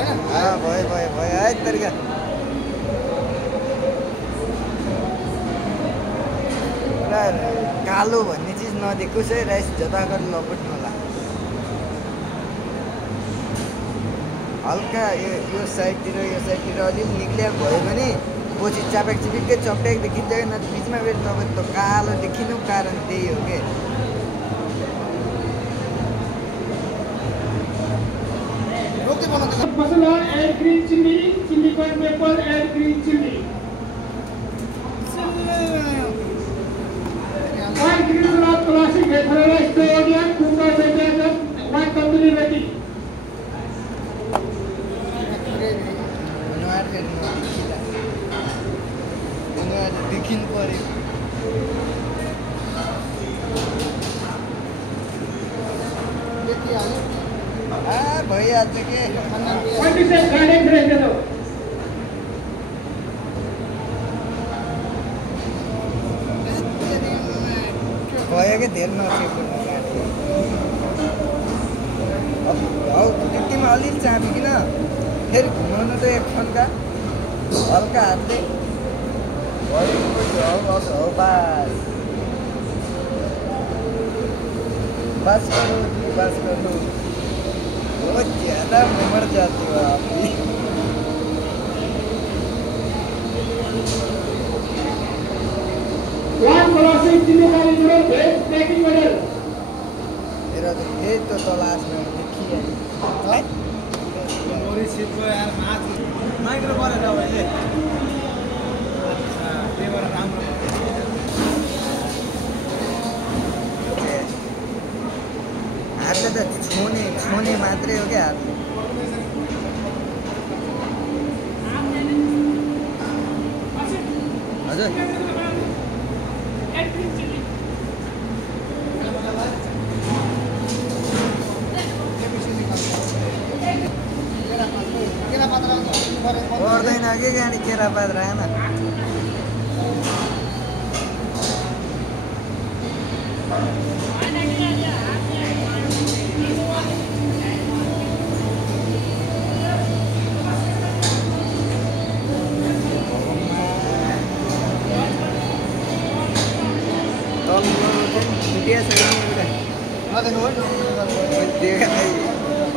भयो है तरिका कालो भन्ने चिज नदेख्नुहोस् है राइस जता गरी लपट्नु होला हल्का यो साइडतिर अलिक निक्लिया भयो भने पछि चिपिक्कै चप्ट्याक देखिन्छ न बिचमा फेरि तपाईँ त कालो देखिनु कारण त्यही हो के मसाला add green chilli chilli corn pepper add green chilli 1 green salad classic Ferrara Stadium Kumba Vegetable 1 company ready देखिनु पर्यो भइहाल्छ के भयो कि धेरै नचेको हौ त्यतिमा अलिअलि चापिकन फेरि घुमाउनु त एक खन्का हल्का हातले हो बस करो बहुत ज़्यादा मैं मर जाती हूँ आप भी मेरा तो भेज तो तलाश में देखी है मोरी सीट को यार माइक्रो पर है भाई अच्छा पेपर राम्रो हातले त छुने मात्रै हो क्या हातले हजुर पर्दैन कि गाडी केरापात राखेन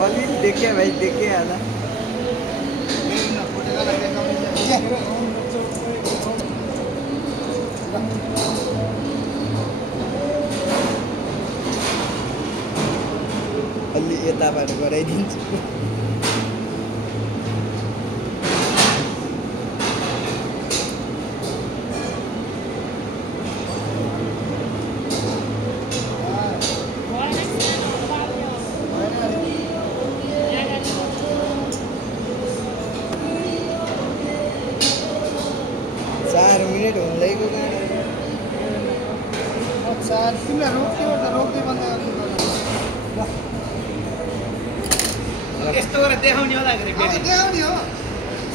अलिअलि देखे भाइ देखिहाल्दा अलि यताबाट गराइदिन्छु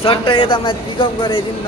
सट्ट यता माथि पिकअप गराइदिनु न